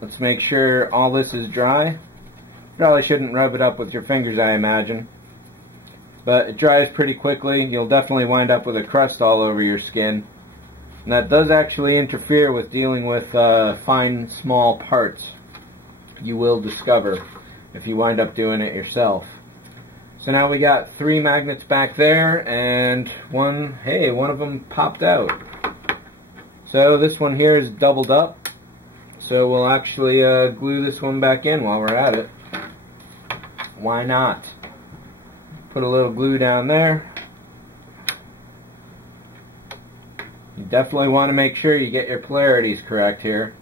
Let's make sure all this is dry. Probably shouldn't rub it up with your fingers, I imagine. But it dries pretty quickly. You'll definitely wind up with a crust all over your skin. And that does actually interfere with dealing with fine, small parts. You will discover if you wind up doing it yourself. So now we got 3 magnets back there, and one of them popped out. So this one here is doubled up. So we'll actually glue this one back in while we're at it. Why not? Put a little glue down there. You definitely want to make sure you get your polarities correct here.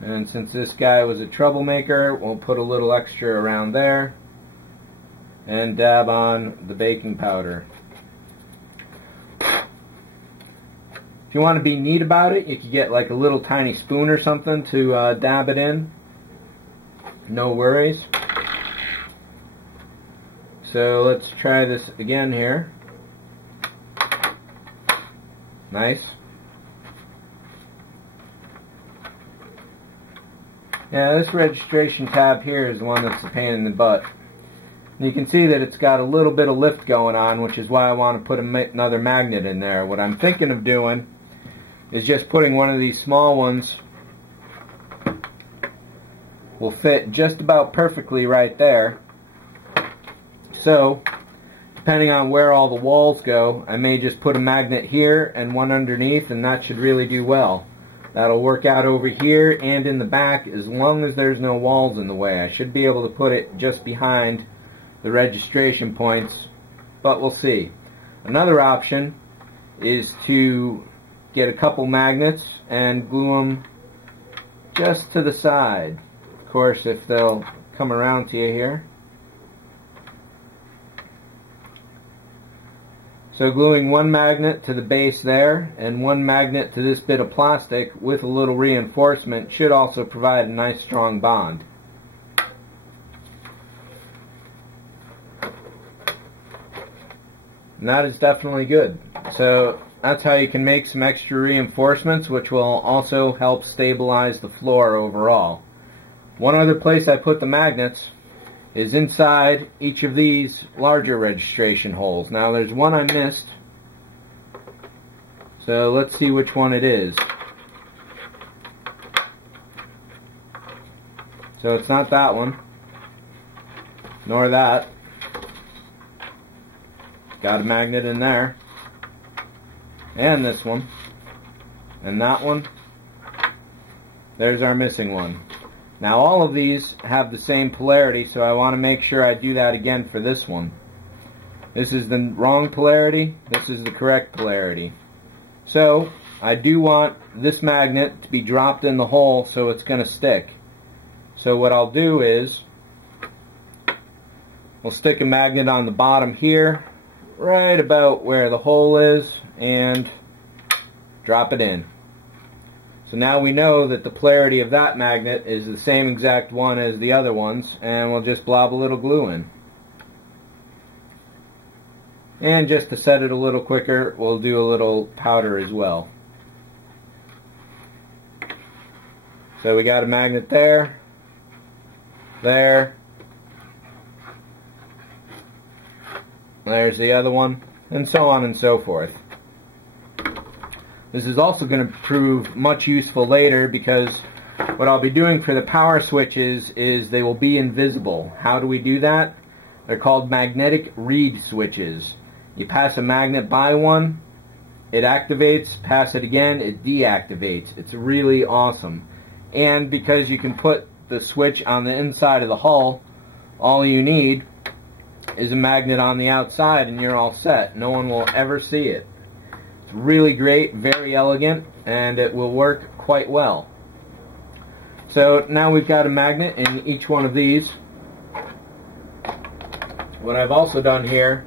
And since this guy was a troublemaker, we'll put a little extra around there and dab on the baking powder. If you want to be neat about it, you could get like a little tiny spoon or something to dab it in. No worries. So let's try this again here. Nice. Yeah, this registration tab here is the one that's a pain in the butt. And you can see that it's got a little bit of lift going on, which is why I want to put another magnet in there. What I'm thinking of doing is just putting one of these small ones. Will fit just about perfectly right there. So, depending on where all the walls go, I may just put a magnet here and one underneath, and that should really do well. That'll work out over here and in the back as long as there's no walls in the way. I should be able to put it just behind the registration points, but we'll see. Another option is to get a couple magnets and glue them just to the side. Of course, if they'll come around to you here. So gluing one magnet to the base there and one magnet to this bit of plastic with a little reinforcement should also provide a nice strong bond. And that is definitely good. So that's how you can make some extra reinforcements, which will also help stabilize the floor overall. One other place I put the magnets is inside each of these larger registration holes. Now there's one I missed, so let's see which one it is. So it's not that one, nor that. Got a magnet in there, and this one, and that one. There's our missing one. Now all of these have the same polarity, so I want to make sure I do that again for this one. This is the wrong polarity, this is the correct polarity. So I do want this magnet to be dropped in the hole so it's going to stick. So what I'll do is, we'll stick a magnet on the bottom here, right about where the hole is, and drop it in. So now we know that the polarity of that magnet is the same exact one as the other ones, and we'll just blob a little glue in. And just to set it a little quicker, we'll do a little powder as well. So we got a magnet there, there, there's the other one, and so on and so forth. This is also going to prove much useful later, because what I'll be doing for the power switches is they will be invisible. How do we do that? They're called magnetic reed switches. You pass a magnet by one, it activates, pass it again, it deactivates. It's really awesome. And because you can put the switch on the inside of the hull, all you need is a magnet on the outside and you're all set. No one will ever see it. Really great, very elegant, and it will work quite well. So now we've got a magnet in each one of these. What I've also done here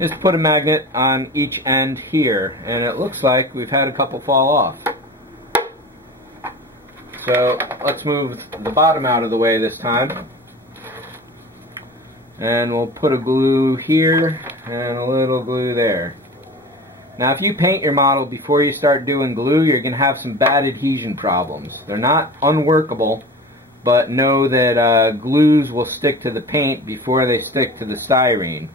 is put a magnet on each end here, and it looks like we've had a couple fall off. So let's move the bottom out of the way this time, and we'll put a glue here and a little glue there. Now if you paint your model before you start doing glue, you're going to have some bad adhesion problems. They're not unworkable, but know that glues will stick to the paint before they stick to the styrene.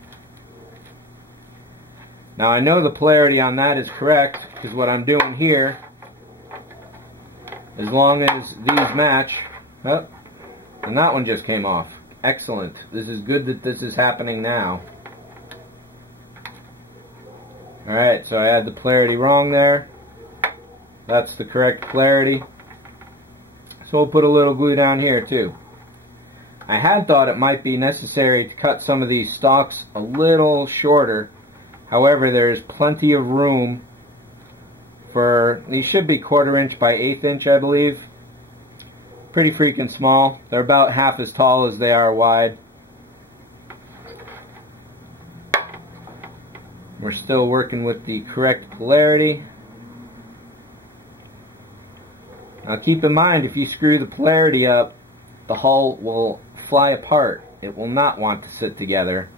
Now I know the polarity on that is correct, because what I'm doing here, as long as these match, oh, and that one just came off. Excellent. This is good that this is happening now. Alright, so I had the polarity wrong there. That's the correct polarity. So we'll put a little glue down here too. I had thought it might be necessary to cut some of these stalks a little shorter. However, there's plenty of room for, these should be 1/4 inch by 1/8 inch, I believe. Pretty freaking small. They're about half as tall as they are wide. We're still working with the correct polarity. Now keep in mind, if you screw the polarity up, the hull will fly apart. It will not want to sit together.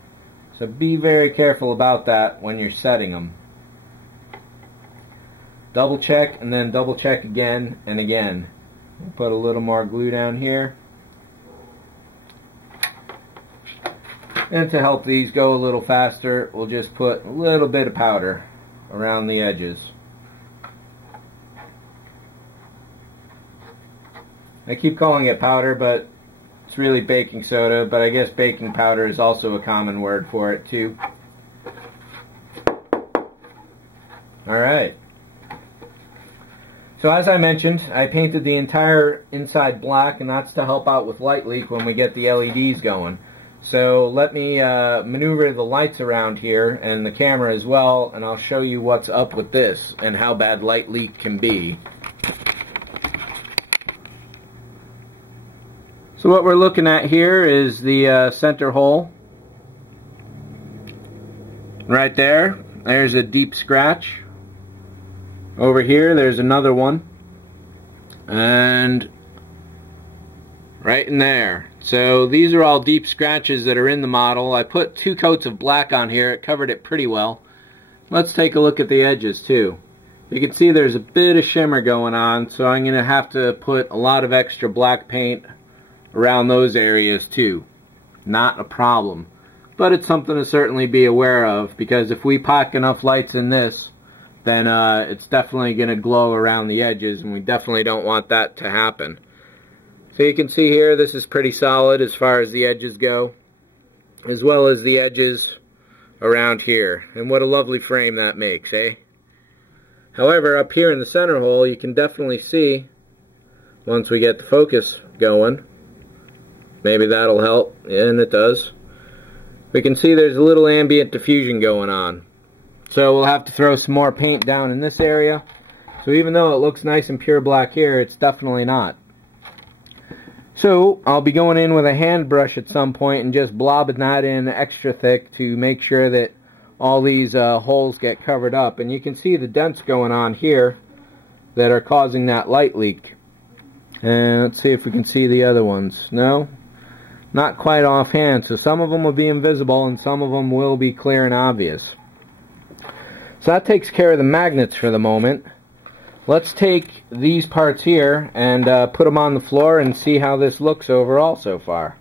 So be very careful about that when you're setting them. Double check and then double check again and again. We'll put a little more glue down here. And to help these go a little faster, we'll just put a little bit of powder around the edges. I keep calling it powder, but it's really baking soda, but I guess baking powder is also a common word for it too. Alright. So as I mentioned, I painted the entire inside black, and that's to help out with light leak when we get the LEDs going. So let me maneuver the lights around here and the camera as well, and I'll show you what's up with this and how bad light leak can be. So what we're looking at here is the center hole. Right there, there's a deep scratch. Over here, there's another one. And right in there. So these are all deep scratches that are in the model. I put 2 coats of black on here. It covered it pretty well. Let's take a look at the edges too. You can see there's a bit of shimmer going on, so I'm going to have to put a lot of extra black paint around those areas too. Not a problem. But it's something to certainly be aware of, because if we pack enough lights in this, then it's definitely going to glow around the edges, and we definitely don't want that to happen. So you can see here, this is pretty solid as far as the edges go, as well as the edges around here. And what a lovely frame that makes, eh? However, up here in the center hole, you can definitely see, once we get the focus going, maybe that'll help, and it does. We can see there's a little ambient diffusion going on. So we'll have to throw some more paint down in this area. So even though it looks nice and pure black here, it's definitely not. So I'll be going in with a hand brush at some point and just blobbing that in extra thick to make sure that all these holes get covered up. And you can see the dents going on here that are causing that light leak. And let's see if we can see the other ones. No? Not quite offhand. So some of them will be invisible and some of them will be clear and obvious. So that takes care of the magnets for the moment. Let's take these parts here and put them on the floor and see how this looks overall so far.